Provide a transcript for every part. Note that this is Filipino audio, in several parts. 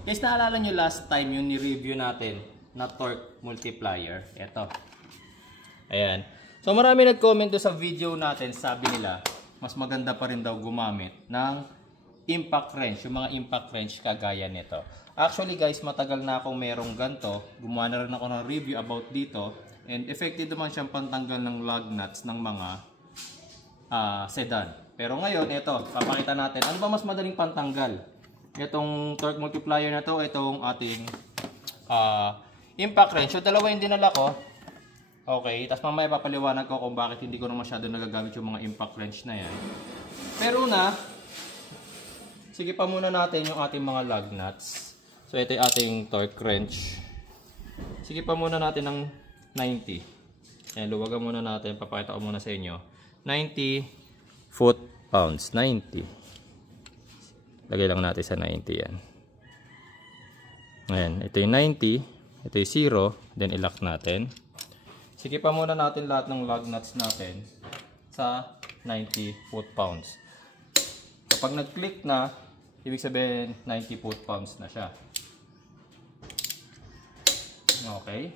Guys, naalala nyo last time yung ni-review natin na torque multiplier. Ito. Ayan. So marami nag-comment doon sa video natin, sabi nila, mas maganda pa rin daw gumamit ng impact wrench, yung mga impact wrench kagaya nito. Actually guys, matagal na akong merong ganito. Gumawa na rin ako ng review about dito. And effective naman siyang pantanggal ng lug nuts ng mga sedan. Pero ngayon, ito, papakita natin. Ano ba mas madaling pantanggal? Itong torque multiplier na to, itong ating impact wrench. So dalawa yung dinala ko. Okay, tapos mamaya papaliwanag ko kung bakit hindi ko na masyado nagagamit yung mga impact wrench na yan. Pero sige pa muna natin yung ating mga lug nuts. So ito yung ating torque wrench. Sige pa muna natin ng 90. Ayan, luwagan muna natin. Papakita ko muna sa inyo. 90 foot-pounds. 90. Lagay lang natin sa 90 yan. Ayan, ito yung 90. Ito yung 0. Then ilock natin. Sige pa muna natin lahat ng lug nuts natin sa 90 foot-pounds. Kapag nag-click na, ibig sabihin 90 foot-pounds na siya. Okay.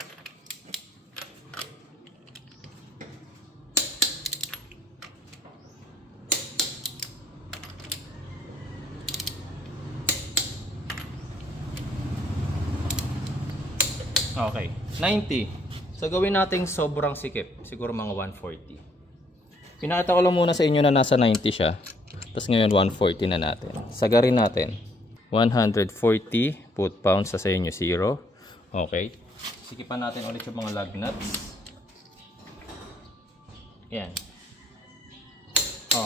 Okay, 90. So gawin nating sobrang sikip, siguro mga 140. Pinakita ko lang muna sa inyo na nasa 90 siya. Tapos ngayon 140 na natin. Sagarin natin. 140 foot-pounds sa inyo 0. Okay. Sikipan natin ulit yung mga lug nuts. Yan.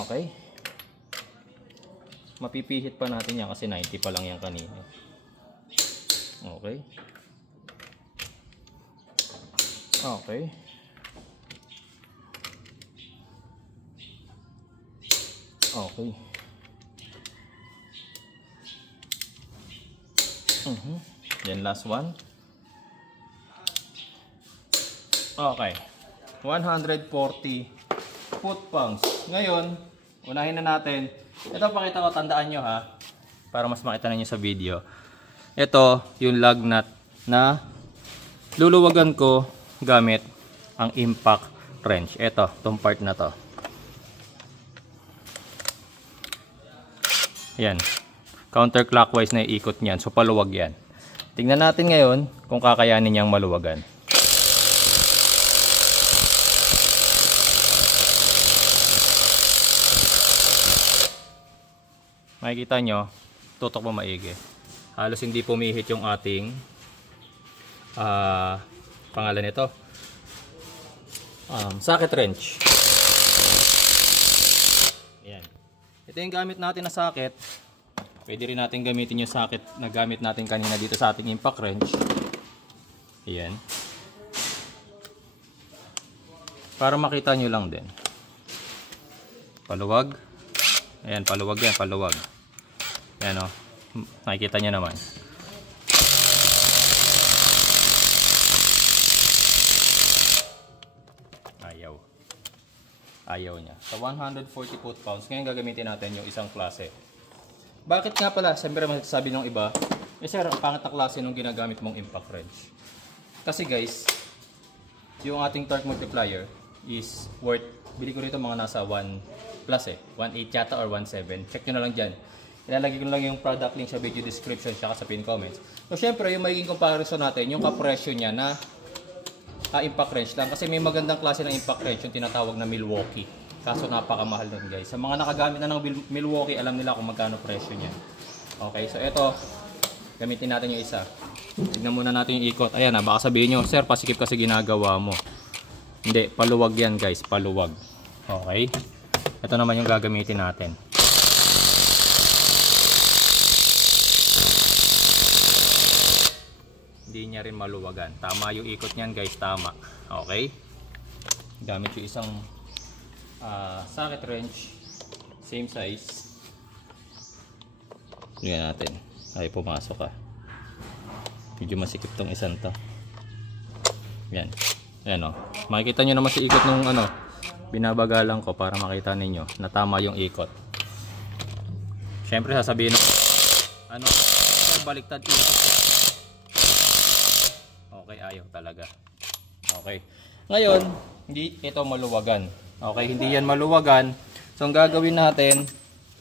Okay. Mapipihit pa natin yan kasi 90 pa lang yan kanina. Okay. Okay. Okay. Then last one. Okay. 140 foot-pounds. Ngayon, unahin na natin. Ito pakita ko, tandaan nyo ha. Para mas makita na nyo sa video. Ito, yung lug nut na luluwagan ko gamit ang impact wrench. Ito, itong part na to. Yan. Counterclockwise na iikot niyan. So, paluwag yan. Tingnan natin ngayon kung kakayanin niyang maluwagan. Makikita nyo, tutok mo maigi. Halos hindi pumihit yung ating pangalan nito, socket wrench. Ayan. Ito yung gamit natin na socket. Pwede rin natin gamitin yung socket na gamit natin kanina dito sa ating impact wrench. Ayan. Para makita nyo lang din. Paluwag. Ayan, paluwag yan, paluwag. Ayan o. Nakikita nyo naman. Ayaw niya. Sa 140 foot-pounds, ngayon gagamitin natin yung isang klase. Bakit nga pala? Siyempre magsasabi ng iba, sir, ang pangit na klase nung ginagamit mong impact wrench. Kasi guys, yung ating torque multiplier is worth, bili ko rito mga nasa 1 plus 1.8 yata or 1.7. Check nyo na lang dyan. Ilalagay ko lang yung product link sa video description tsaka sa pin comments. So syempre, yung magiging comparison natin, yung kapresyo niya na impact wrench lang. Kasi may magandang klase ng impact wrench, yung tinatawag na Milwaukee. Kaso napakamahal nun guys. Sa mga nakagamit na ng Milwaukee, alam nila kung magkano presyo niya. Okay, so ito, gamitin natin yung isa. Tignan muna natin yung ikot. Ayan baka sabihin nyo, sir, pasikip kasi ginagawa mo. Hindi, paluwag yan guys, paluwag. Okay, ito naman yung gagamitin natin. Hindi niya rin maluwagan. Tama yung ikot niyan guys, tama. Okay, gamit yung isang socket wrench, same size. Tingnan natin. Ay, pumasok ka. Medyo masikip tong isang to. Yan. Ayan o. Makikita nyo naman sa ikot nung binabagalan ko para makita ninyo na tama yung ikot. Siyempre sasabihin baliktad. Okay, ayaw talaga. Okay. Ngayon, hindi ito maluwagan. Okay, hindi yan maluwagan. So, ang gagawin natin,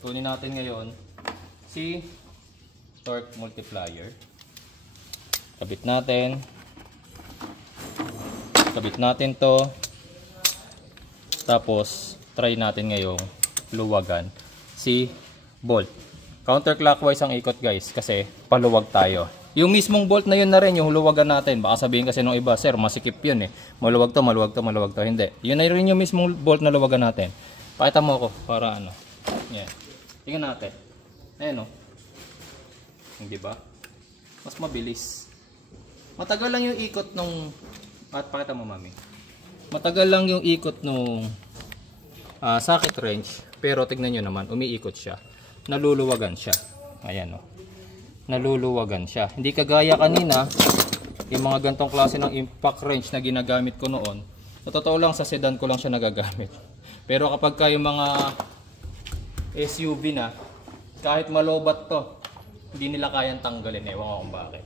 kunin natin ngayon si torque multiplier. Kabit natin. Kabit natin to. Tapos, try natin ngayong luwagan si bolt. Counterclockwise ang ikot guys kasi paluwag tayo. Yung mismong bolt na yun na rin yung luwagan natin. Baka sabihin kasi nung iba, sir, masikip yun eh. Maluwag to, maluwag to, maluwag to. Hindi. Yun na rin yung mismong bolt na luwagan natin. Pakita mo ako para ano. Yan. Tingnan natin. Ayan o. Hindi ba? Mas mabilis. Matagal lang yung ikot nung... At pakita mo mami. Matagal lang yung ikot nung socket wrench. Pero tignan nyo naman, umiikot siya. Naluluwagan siya. Ayan o. Naluluwagan siya. Hindi kagaya kanina, yung mga gantong klase ng impact wrench na ginagamit ko noon. Sa totoo lang, sa sedan ko lang siya nagagamit. Pero kapag kayo mga SUV na, kahit malobat to, hindi nila kayang tanggalin. Ewan ko kung bakit.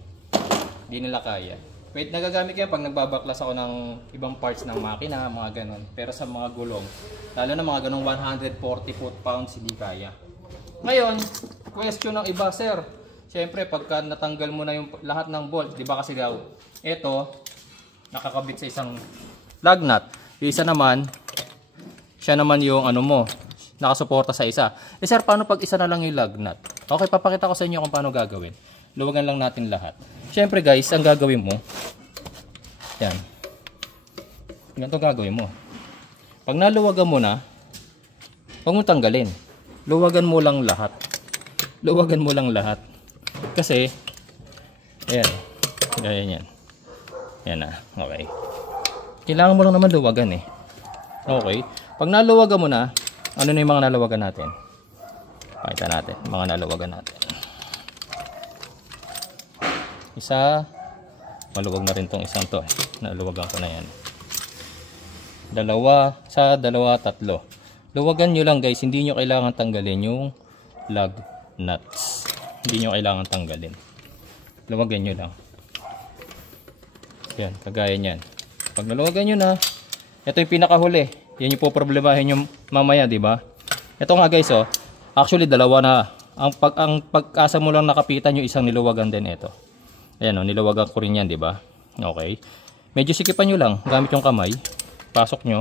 Hindi nila kaya. Wait, nagagamit ko yan pag nagbabaklas ako ng ibang parts ng makina, mga ganon. Pero sa mga gulong, lalo na mga ganong 140 foot-pounds, hindi kaya. Ngayon, question ng iba, sir. Siyempre, pagka natanggal mo na yung lahat ng bolt, di ba kasi daw, ito, nakakabit sa isang lug nut. Yung isa naman, siya naman yung ano mo, nakasuporta sa isa. Eh sir, paano pag isa na lang yung lug nut? Okay, papakita ko sa inyo kung paano gagawin. Luwagan lang natin lahat. Siyempre guys, ang gagawin mo, yan. Ganito gagawin mo. Pag naluwagan mo na, huwag mo tanggalin. Luwagan mo lang lahat. Luwagan mo lang lahat. Kasi, ayan. Ganyan yan. Yan na. Okay. Kailangan mo lang naman luwagan eh. Okay. Pag naluwagan mo na, ano na yung mga naluwagan natin? Pakita natin. Mga naluwagan natin. Isa, maluwag na rin tong isang to. Naluwagan ko na yan. Dalawa, tatlo. Luwagan nyo lang guys, hindi nyo kailangan tanggalin yung lug nuts. Hindi nyo kailangan tanggalin. Luwagan nyo lang. Yan, kagaya nyan. Pag naluwagan nyo na, ito yung pinakahuli. Yan yung poproblemahin nyo mamaya, di ba? Ito nga guys, oh. Actually, dalawa na. Ang pag-asa mo lang nakapitan yung isang niluwagan din ito. Ayan o, niluwagan ko rin yan, di ba? Okay. Medyo sikipan nyo lang, gamit yung kamay. Pasok nyo.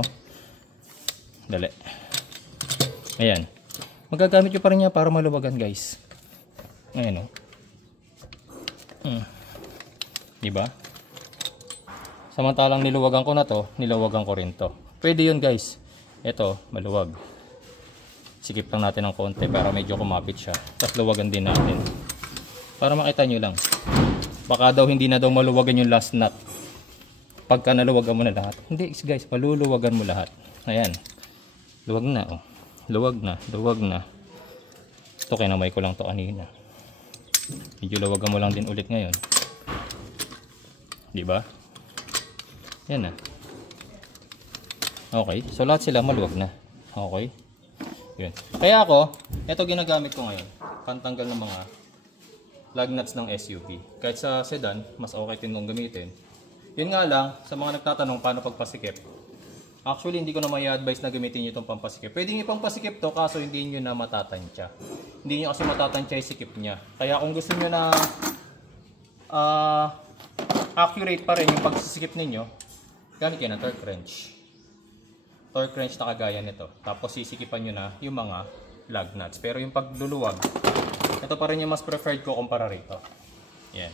Dali. Ayan. Magagamit nyo pa rin yan para maluwagan, guys. Ayan o. Di ba? Samantalang niluwagan ko na to, niluwagan ko rin to. Pwede yun, guys. Ito, maluwag. Sikip lang natin ng konti para medyo kumapit siya. Tapos luwagan din natin. Para makita nyo lang. Baka daw hindi na daw maluwagan yung last nut. Pagka naluwagan mo na lahat. Hindi guys, maluluwagan mo lahat. Ayan. Luwag na oh. Luwag na, luwag na. Ito kinamay ko lang to kanina. Medyo luwagan mo lang din ulit ngayon. Di ba? Yan na. Okay, so lahat sila maluwag na. Okay. Yun. Kaya ako, ito ginagamit ko ngayon. Pantanggal ng mga lug nuts ng SUV. Kahit sa sedan, mas okay din nung gamitin. Yun nga lang, sa mga nagtatanong paano pagpasikip. Actually, hindi ko na may advice na gamitin nyo itong pampasikip. Pwede nyo pampasikip to, kaso hindi nyo na matatansya. Hindi nyo kasi matatansya yung sikip niya. Kaya kung gusto nyo na accurate pa rin yung pagsisikip ninyo, gamit kayo ng torque wrench. Torque wrench na kagaya nito. Tapos sisikipan nyo na yung mga lug nuts. Pero yung pagluluwag, ito pa rin yung mas preferred ko kumpara rito. Yan.